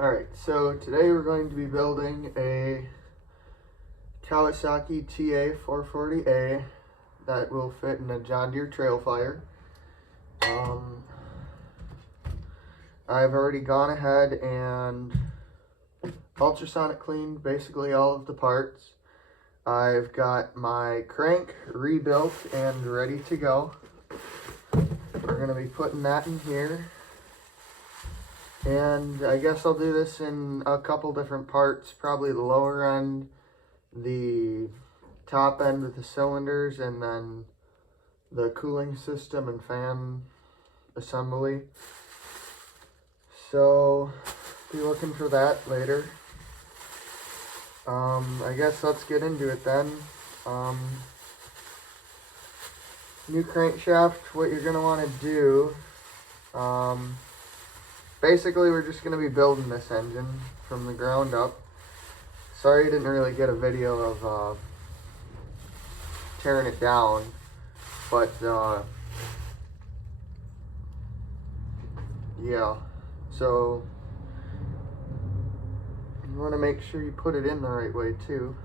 Alright, so today we're going to be building a Kawasaki TA 440A that will fit in a John Deere Trailfire. I've already gone ahead and ultrasonic cleaned basically all of the parts. I've got my crank rebuilt and ready to go. We're going to be putting that in here. And I guess I'll do this in a couple different parts, probably the lower end, the top end with the cylinders, and then the cooling system and fan assembly. So, be looking for that later. I guess let's get into it then. New crankshaft, what you're going to want to do, basically we're just going to be building this engine from the ground up. Sorry I didn't really get a video of tearing it down, but yeah, so you want to make sure you put it in the right way too.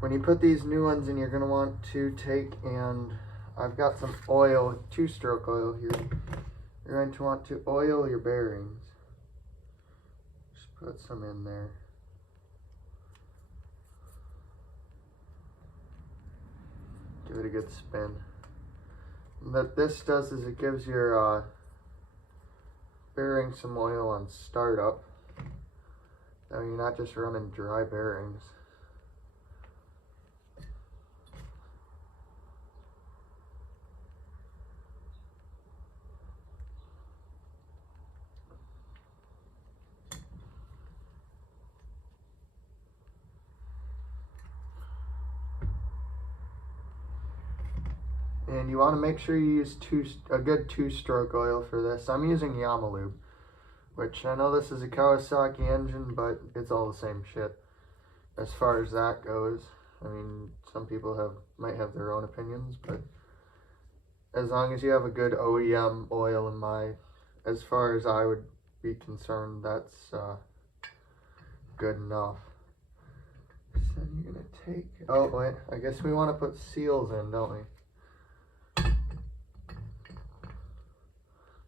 When you put these new ones in, you're going to want to take, and I've got some oil, 2-stroke oil here. You're going to want to oil your bearings. Just put some in there. Give it a good spin. And what this does is it gives your bearing some oil on startup. Now you're not just running dry bearings. And you want to make sure you use a good 2-stroke oil for this. I'm using Yamalube, which I know this is a Kawasaki engine, but it's all the same shit as far as that goes. I mean, some people might have their own opinions, but as long as you have a good OEM oil, as far as I would be concerned, that's good enough. So you're gonna take, oh wait, I guess we want to put seals in, don't we?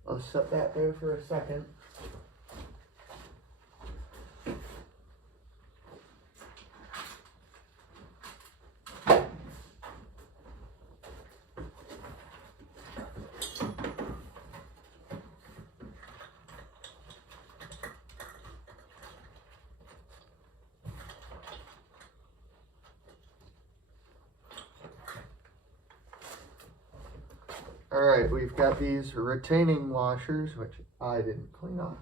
I'll set that there for a second. Alright, we've got these retaining washers, which I didn't clean off.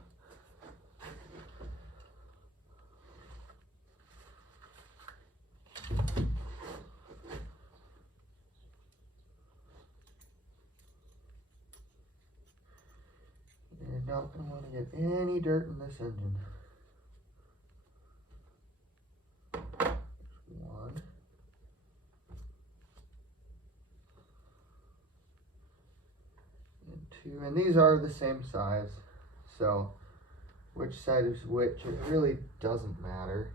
You're not going to want to get any dirt in this engine. One. Two, and these are the same size, so which side is which, it really doesn't matter,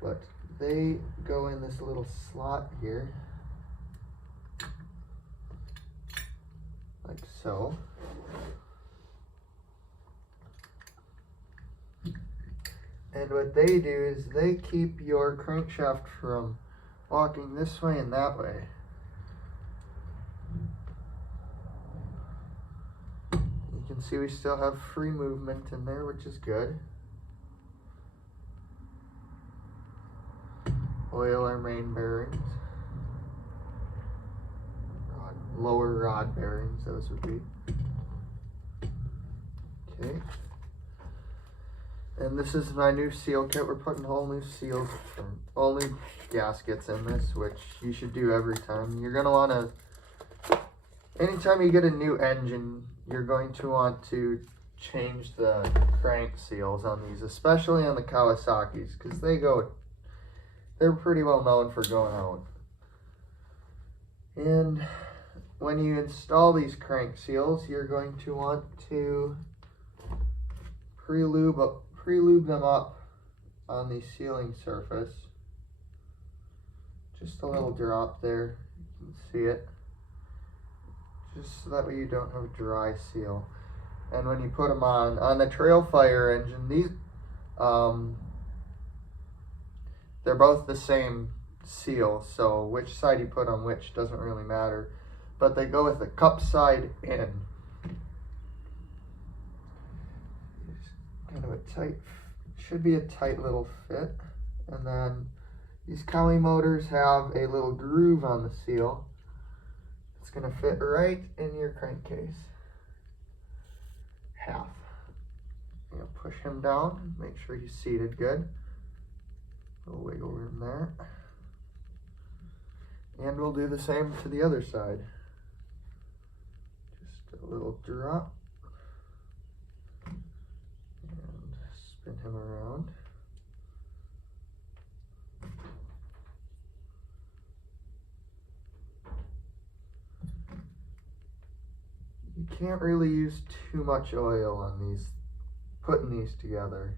but they go in this little slot here, like so. And what they do is they keep your crankshaft from walking this way and that way. You can see we still have free movement in there, which is good. Oil our main bearings. Lower rod bearings, those would be. Okay. And this is my new seal kit. We're putting all new seals, all new gaskets in this, which you should do every time. You're going to want to, anytime you get a new engine, you're going to want to change the crank seals on these, especially on the Kawasaki's, because they're pretty well known for going out. And when you install these crank seals, you're going to want to pre-lube them up on the sealing surface. Just a little drop there, you can see it. Just so that way you don't have a dry seal. And when you put them on the Trailfire engine, these they're both the same seal, so which side you put on which doesn't really matter. But they go with the cup side in. Kind of a tight, should be a tight little fit. And then these Kawi motors have a little groove on the seal. It's going to fit right in your crankcase. Half. You push him down, make sure he's seated good. A little wiggle room there. And we'll do the same to the other side. Just a little drop. And spin him around. You can't really use too much oil on these, putting these together.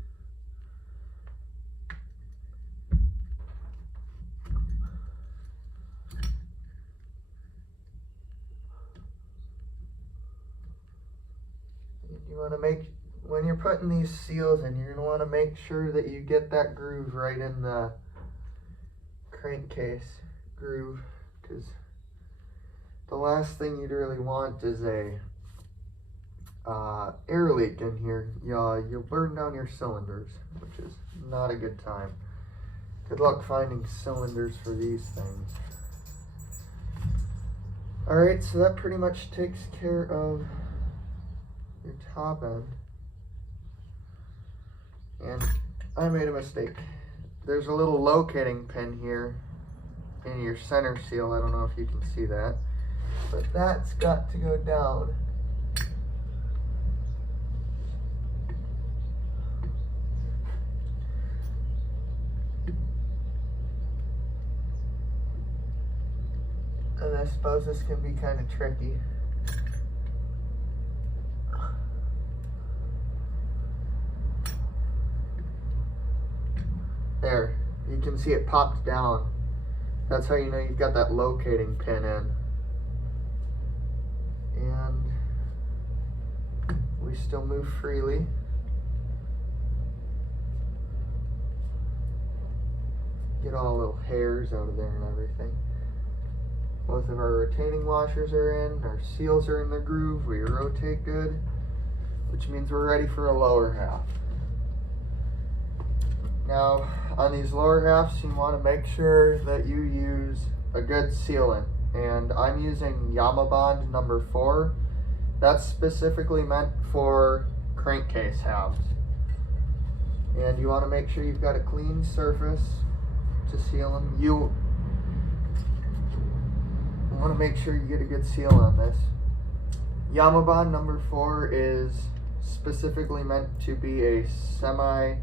You want to make, when you're putting these seals in, you're going to want to make sure that you get that groove right in the crankcase groove, because the last thing you'd really want is a air leak in here. You'll burn down your cylinders, which is not a good time. Good luck finding cylinders for these things. Alright, so that pretty much takes care of your top end. And I made a mistake. There's a little locating pin here in your center seal. I don't know if you can see that, but that's got to go down. And I suppose this can be kind of tricky. There, you can see it popped down. That's how you know you've got that locating pin in. And we still move freely. Get all the little hairs out of there and everything. Both of our retaining washers are in, our seals are in the groove, we rotate good, which means we're ready for a lower half. Now, on these lower halves, you want to make sure that you use a good sealant. And I'm using Yamabond number 4. That's specifically meant for crankcase halves. And you want to make sure you've got a clean surface to seal them. You want to make sure you get a good seal on this. Yamabond number 4 is specifically meant to be a semi-dry,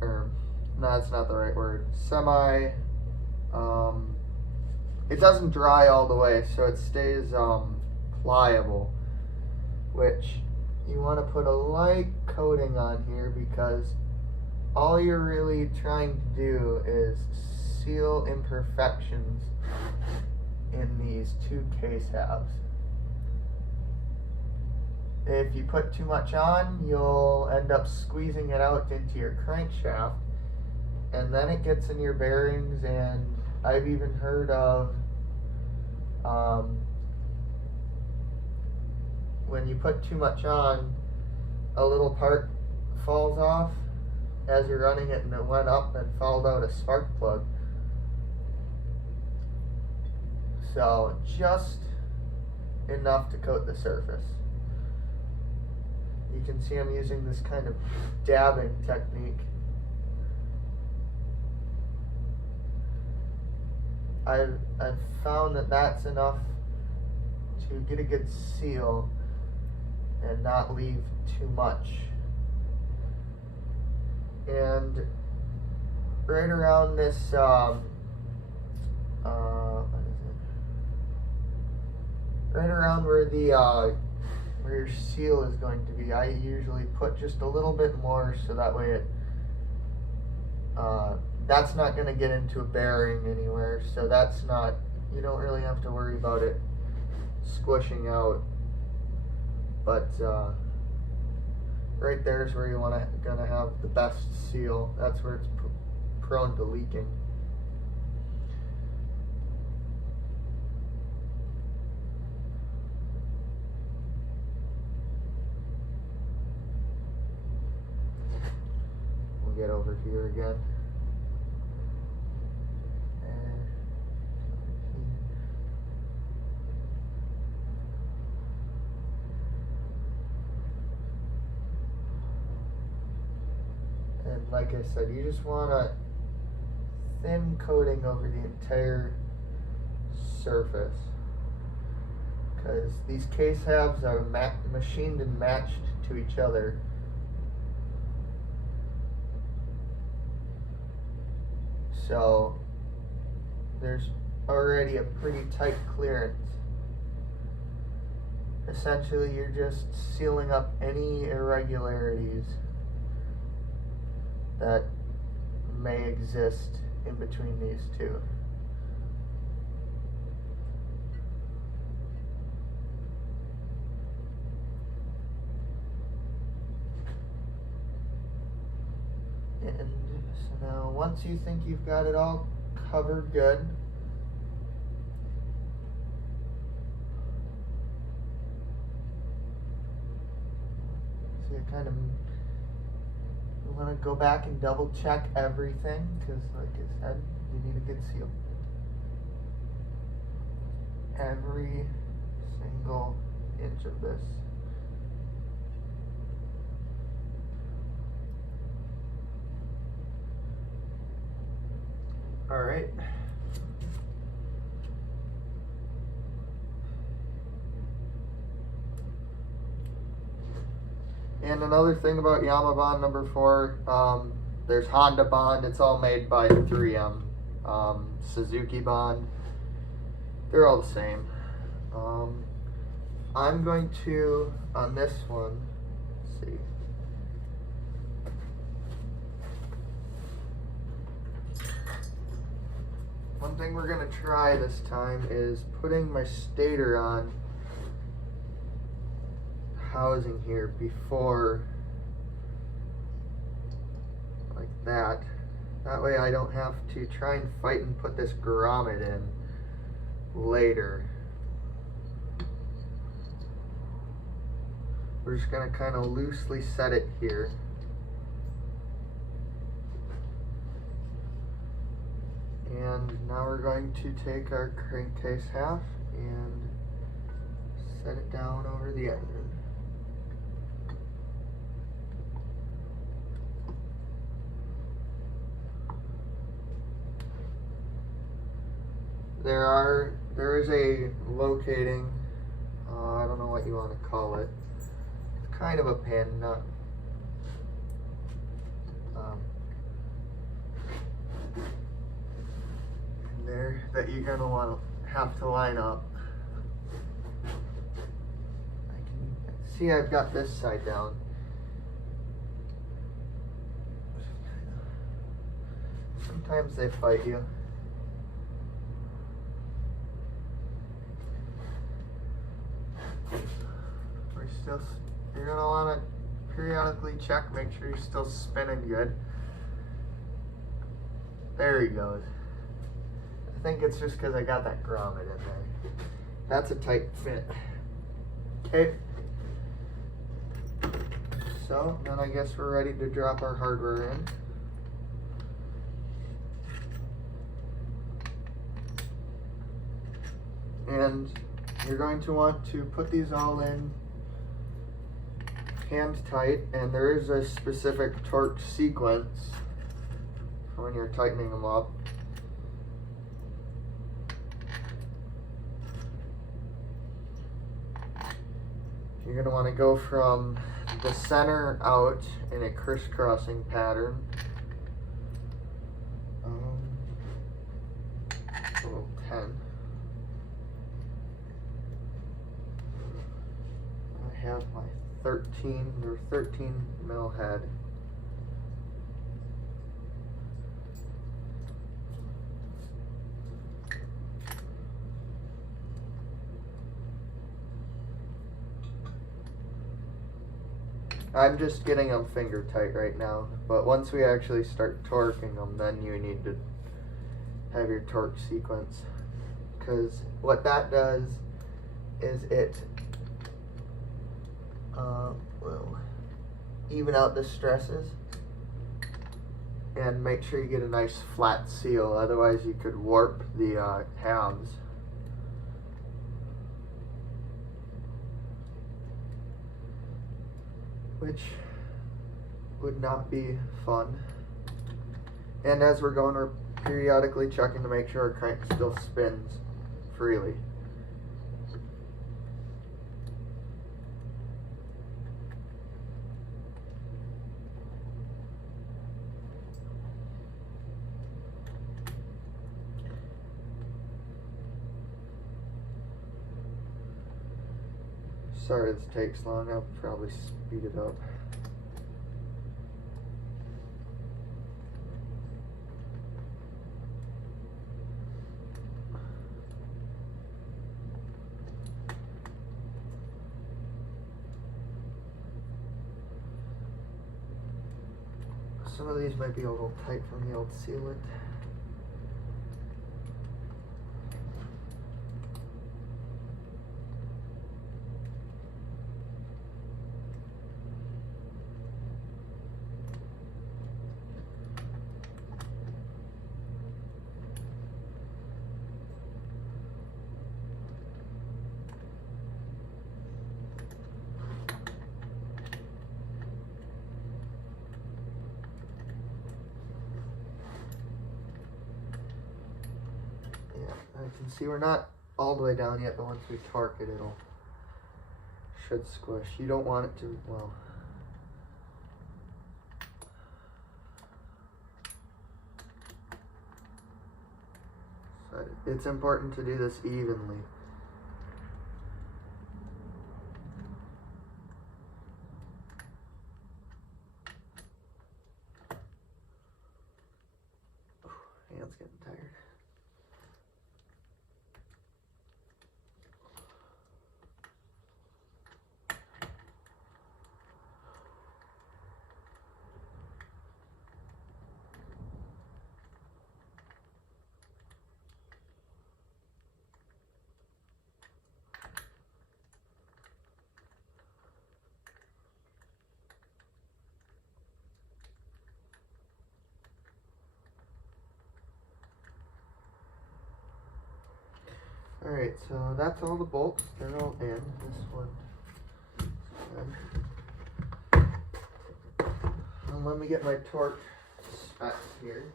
or no, that's not the right word. It doesn't dry all the way, so it stays pliable, which you want to put a light coating on here because all you're really trying to do is seal imperfections in these two case halves. If you put too much on, you'll end up squeezing it out into your crankshaft, and then it gets in your bearings, and I've even heard of when you put too much on, a little part falls off as you're running it, and it went up and fouled out a spark plug. So just enough to coat the surface. You can see I'm using this kind of dabbing technique. I've found that that's enough to get a good seal and not leave too much. And right around this, what is it? Right around where the where your seal is going to be. I usually put just a little bit more so that way it that's not going to get into a bearing anywhere, so that's not, you don't really have to worry about it squishing out. But right there is where you gonna have the best seal. That's where it's prone to leaking. We'll get over here again. And like I said, you just want a thin coating over the entire surface, because these case halves are machined and matched to each other. So there's already a pretty tight clearance. Essentially, you're just sealing up any irregularities that may exist in between these two. And so now, once you think you've got it all covered good, see, I kind of want to go back and double check everything, because like I said, you need a good seal. Every single inch of this. All right. And another thing about Yama Bond number 4, there's Honda Bond. It's all made by 3M. Suzuki Bond. They're all the same. I'm going to, on this one, let's see. One thing we're going to try this time is putting my stator on housing here before, like that. That way I don't have to try and fight and put this grommet in later. We're just going to kind of loosely set it here. And now we're going to take our crankcase half and set it down over the engine. There is a locating, I don't know what you want to call it. It's kind of a pin nut. There that you're going to have to line up. I can see I've got this side down. Sometimes they fight you. You're going to want to periodically check, make sure you're still spinning good. There he goes. I think it's just because I got that grommet in there. That's a tight fit. Okay. So then I guess we're ready to drop our hardware in. And you're going to want to put these all in hand tight, and there is a specific torque sequence for when you're tightening them up. You're going to want to go from the center out in a crisscrossing pattern. A little 10. I have on my 13 mil head. I'm just getting them finger tight right now, but once we actually start torquing them, then you need to have your torque sequence, because what that does is it will even out the stresses and make sure you get a nice flat seal, otherwise you could warp the halves. Which would not be fun. And as we're going, we're periodically checking to make sure our crank still spins freely. Sorry this takes long, I'll probably speed it up. Some of these might be a little tight from the old sealant. I can see we're not all the way down yet, but once we torque it, it'll should squish. You don't want it to, well. So it's important to do this evenly. Hand's getting tired. Alright, so that's all the bolts. They're all in. This one is good. And let me get my torque specs here.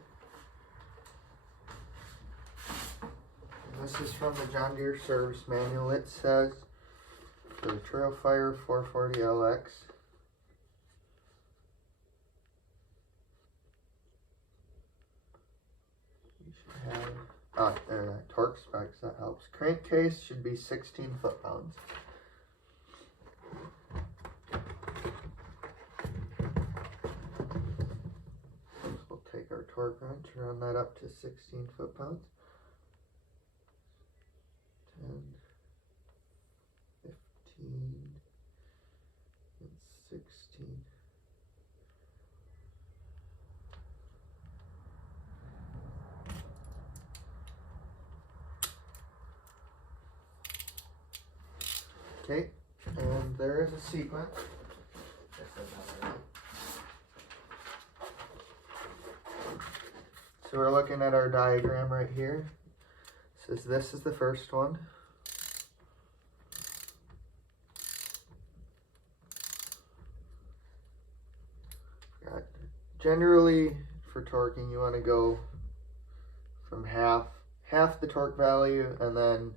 This is from the John Deere service manual. It says for the Trailfire 440LX, you should have there, torque specs, that helps. Crankcase should be 16 foot-pounds. We'll take our torque wrench, run that up to 16 foot-pounds. 10, 15, and 16. Okay, and there is a sequence. So we're looking at our diagram right here. It says this is the first one. Generally, for torquing, you want to go from half the torque value, and then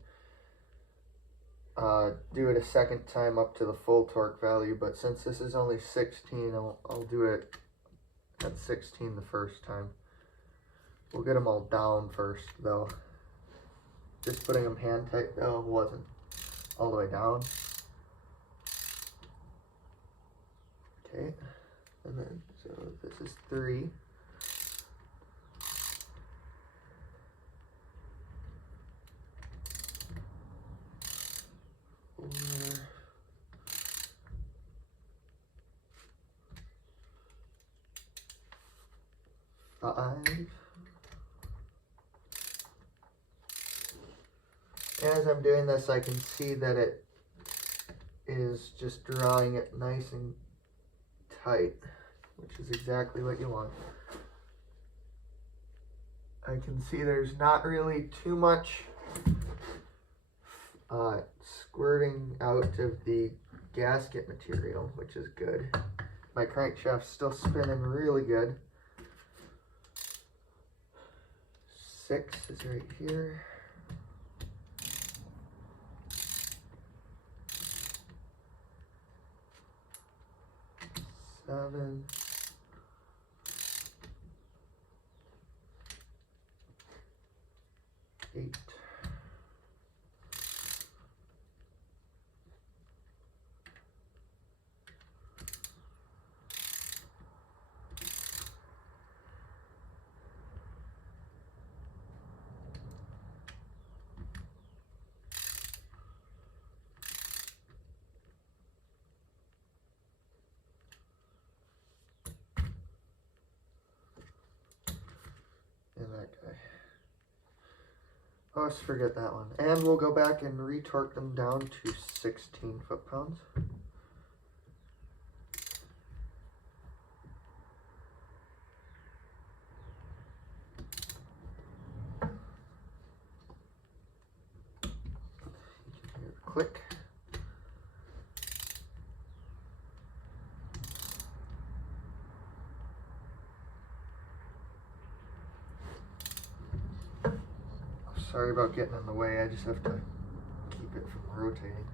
do it a second time up to the full torque value. But since this is only 16, I'll do it at 16 the first time. We'll get them all down first, though. Just putting them hand tight, though, wasn't all the way down. And then, so this is 3. 4. 5. As I'm doing this, I can see that it is just drawing it nice and tight, which is exactly what you want. I can see there's not really too much squirting out of the gasket material, which is good. My crankshaft's still spinning really good. 6 is right here. 7. 8. 'And that guy. Oh, let's forget that one. And we'll go back and retorque them down to 16 foot-pounds. Click. Sorry about getting in the way, I just have to keep it from rotating.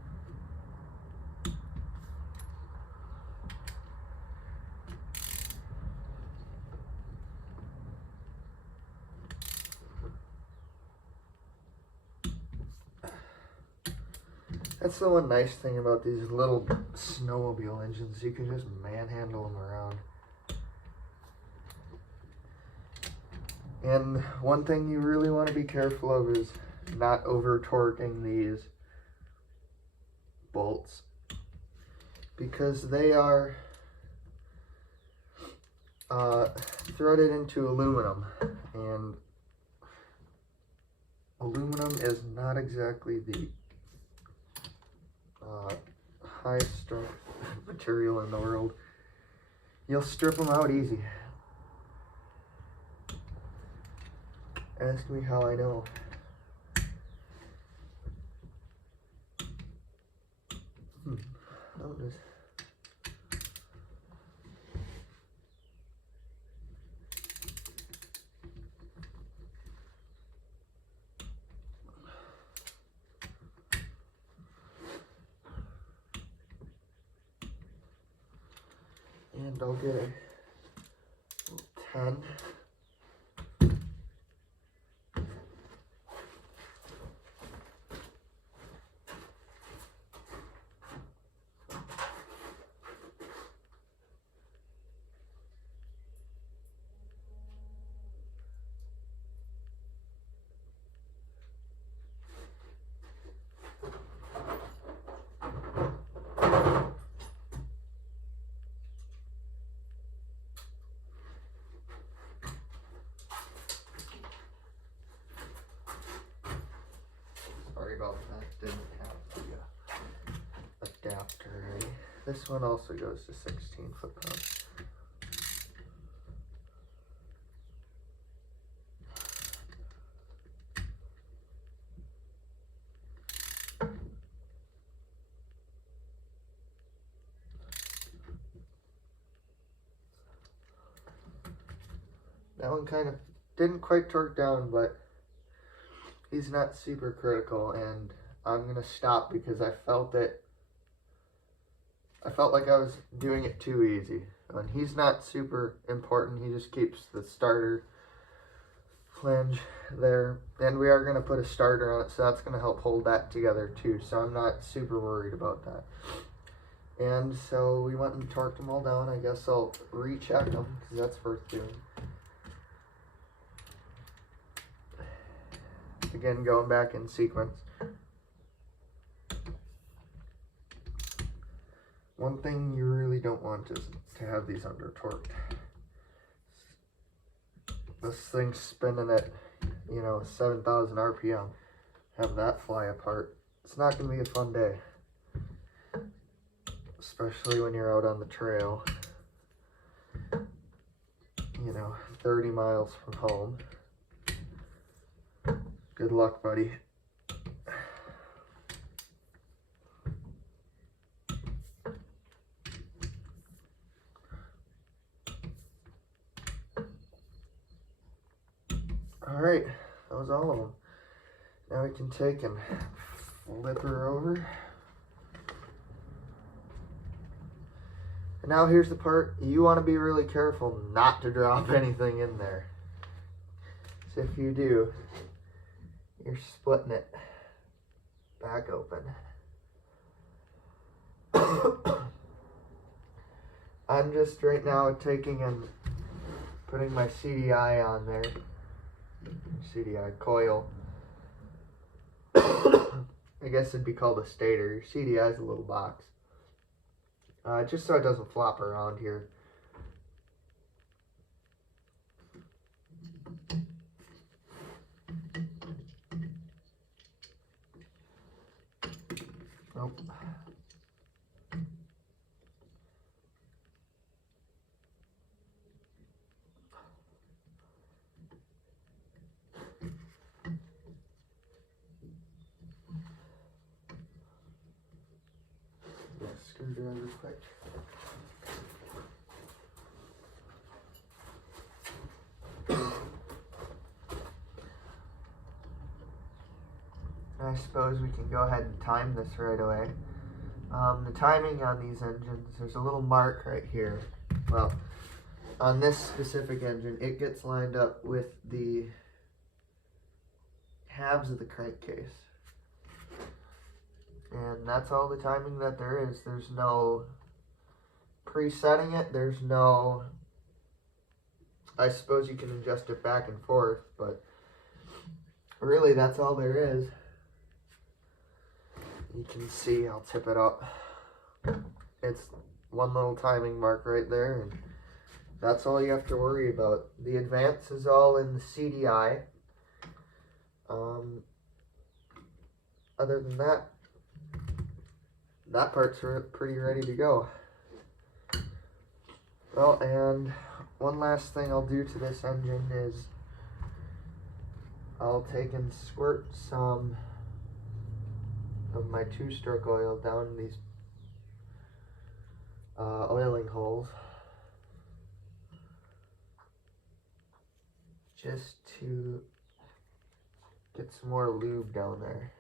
That's the one nice thing about these little snowmobile engines, you can just manhandle them around. And one thing you really want to be careful of is not over torquing these bolts, because they are threaded into aluminum, and aluminum is not exactly the high strength material in the world. You'll strip them out easy. Ask me how I know. How does... And I'll get a 10. Sorry about that, didn't have the adapter ready. This one also goes to 16 foot-pounds. That one kind of didn't quite torque down, but he's not super critical, and I'm gonna stop because I felt like I was doing it too easy. And he's not super important, he just keeps the starter flange there, and we are gonna put a starter on it, so that's gonna help hold that together too, so I'm not super worried about that. And so we went and torqued them all down. I guess I'll recheck them because that's worth doing. Again, going back in sequence. One thing you really don't want is to have these under torqued. This thing's spinning at, 7,000 RPM. Have that fly apart. It's not going to be a fun day. Especially when you're out on the trail. 30 miles from home. Good luck, buddy. Alright, that was all of them. Now we can take and flip her over. And now here's the part, you want to be really careful not to drop anything in there. So if you do, you're splitting it back open. I'm just right now taking and putting my CDI on there. CDI coil. I guess it'd be called a stator. CDI is a little box. Just so it doesn't flop around here. Nope. Screwdriver quick. I suppose we can go ahead and time this right away. The timing on these engines, there's a little mark right here. Well, on this specific engine, it gets lined up with the halves of the crankcase. And that's all the timing that there is. There's no presetting it. There's no, I suppose you can adjust it back and forth, but really that's all there is. You can see, I'll tip it up. It's one little timing mark right there, and that's all you have to worry about. The advance is all in the CDI. Other than that, that part's pretty ready to go. Well, and one last thing I'll do to this engine is I'll take and squirt some of my 2-stroke oil down these oiling holes, just to get some more lube down there.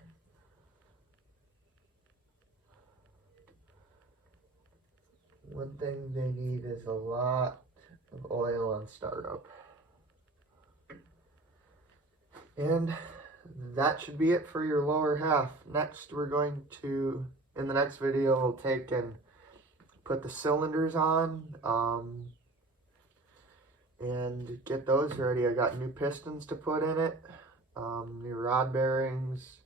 One thing they need is a lot of oil on startup. And that should be it for your lower half. Next, we're going to, in the next video, we'll take and put the cylinders on and get those ready. I got new pistons to put in it, new rod bearings,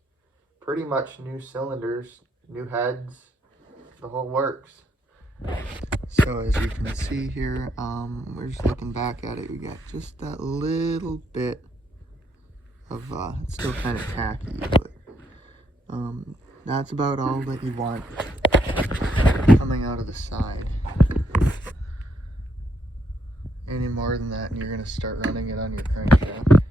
pretty much new cylinders, new heads, the whole works. So as you can see here, we're just looking back at it, we got just that little bit of, it's still kind of tacky, but that's about all that you want coming out of the side. Any more than that and you're going to start running it on your crankshaft.